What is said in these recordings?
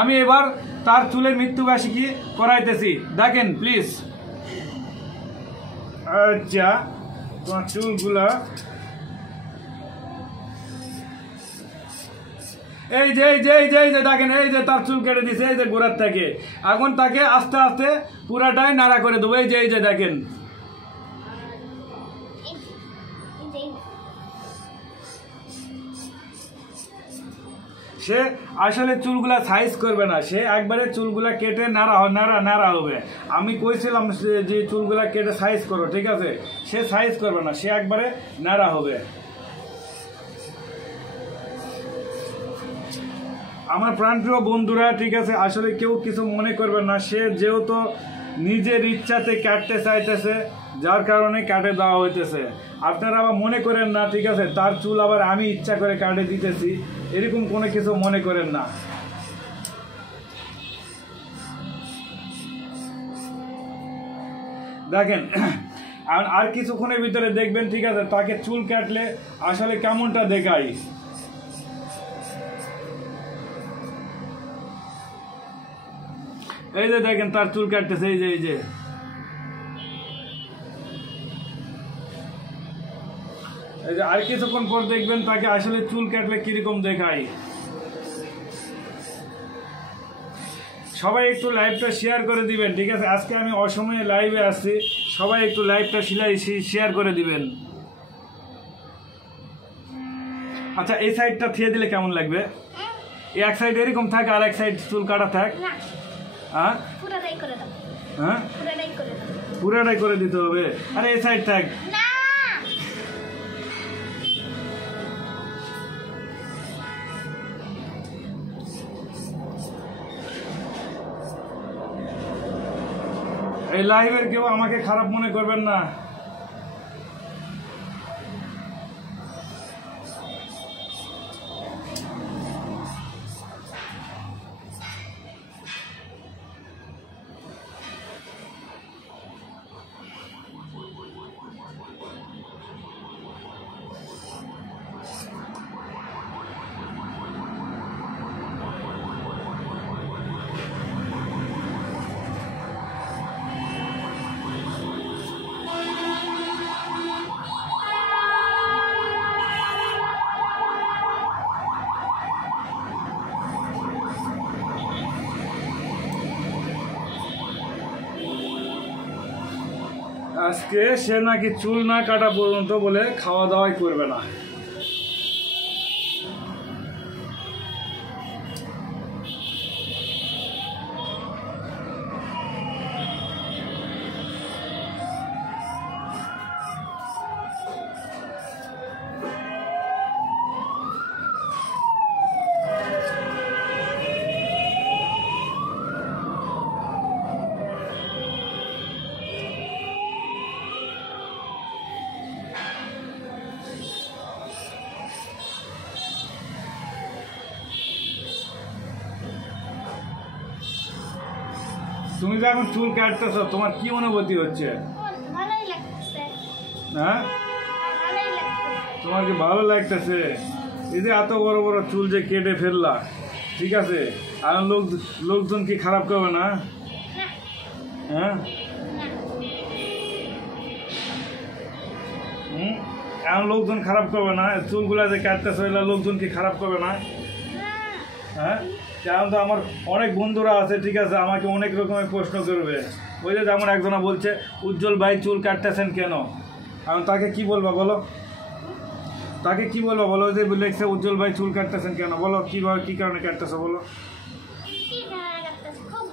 আমি এবার তার চুলের মৃত্যুবার্ষিকী করাইতেছি, দেখেন প্লিজ। আচ্ছা, তোমার চুলগুলা এই যে দেখেন, এই যে তার চুল কেটে দিছে, এই যে গোড়ার থেকে। এখন তাকে আস্তে আস্তে পুরাটাই নাড়া করে দেবো। এই যে দেখেন, সে আসলে চুলগুলা সাইজ করবে না, সে একবারে চুলগুলা কেটে নাড়া হবে। আমি কইছিলাম যে চুলগুলা কেটে সাইজ করো, ঠিক আছে, সে সাইজ করবে না, সে একবারে নাড়া হবে। আমার প্রাণপ্রিয় বন্ধুরা, ঠিক আছে, আসলে কেউ কিছু মনে করবে না, সে যেহেতু নিজের ইচ্ছাতে কাটতে চাইতেছে, যার কারণে কাটে দেওয়া হইতেছে। আপনারা আবার মনে করেন না, ঠিক আছে, তার চুল আবার আমি ইচ্ছা করে কাটে দিতেছি, এরকম কোনো কিছু মনে করেন না। দেখেন, আর কিছুক্ষণের ভিতরে দেখবেন, ঠিক আছে, তাকে চুল কাটলে আসলে কেমনটা দেখায়। এই যে দেখেন তার চুল কাটতেছে, এই যে আর কিছুক্ষণ পর দেখবেন তাকে আসলে চুল কাটলে কিরকম দেখায়। সবাই একটু লাইভটা শেয়ার করে দিবেন, ঠিক আছে, আজকে আমি অসময়ে লাইভে আসছি, সবাই একটু লাইভটা শেয়ার করে দিবেন। আচ্ছা, এই সাইডটা থিয়ে দিলে কেমন লাগবে? এক সাইড এরকম থাক আর এক সাইড চুল কাটা থাক। হ্যাঁ, পুরাটাই করে দিতে হবে। আরে এই সাইড থাক। এই লাইভের কেউ আমাকে খারাপ মনে করবেন না। আজকে সে নাকি চুল না কাটা পর্যন্ত বলে খাওয়া দাওয়াই করবে না। তুমি যে এখন চুল কাটতেছ, তোমার কি অনুভূতি হচ্ছে? হ্যাঁ, তোমার কি ভালো লাগতেছে? এই যে এত বড় বড় চুল যে কেটে ফেললা, ঠিক আছে, আর লোকজন কি খারাপ করবে না? হ্যাঁ, এখন লোকজন খারাপ করবে না? চুলগুলা যে কাটতেছ, লোকজন কি খারাপ করবে না? হ্যাঁ, কারণ তো আমার অনেক বন্ধুরা আছে, ঠিক আছে, আমাকে অনেক রকমের প্রশ্ন করবে। ওই যে যেমন একজনা বলছে, উজ্জ্বল ভাই চুল কাটতেছেন কেন? আমি তাকে কি বলবো বলো? তাকে কি বলবো বলো? যে লিখছে উজ্জ্বল ভাই চুল কাটতেছেন কেন, বলো কি কারণে কাটতেছো বলো? খুব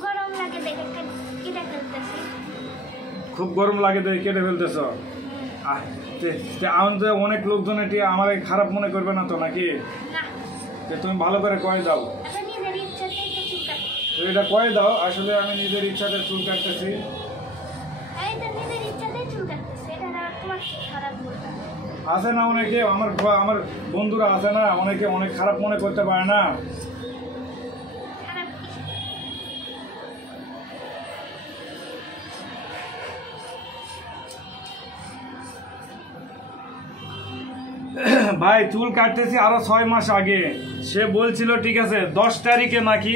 গরম লাগে তো কেটে ফেলতেছ? এখন তো অনেক লোকজন এটি আমার খারাপ মনে করবে না তো নাকি? তুমি ভালো করে কয়ে দাও, এটা কয়ে দাও, আসলে আমি নিজের ইচ্ছাতে চুল কাটতেছি। আছে না অনেকে, আমার বন্ধুরা আছে না, অনেকে অনেক খারাপ মনে করতে পারে না। ভাই চুল কাটতেছি আরো 6 মাস আগে, সে বলছিল, ঠিক আছে, 10 তারিখে নাকি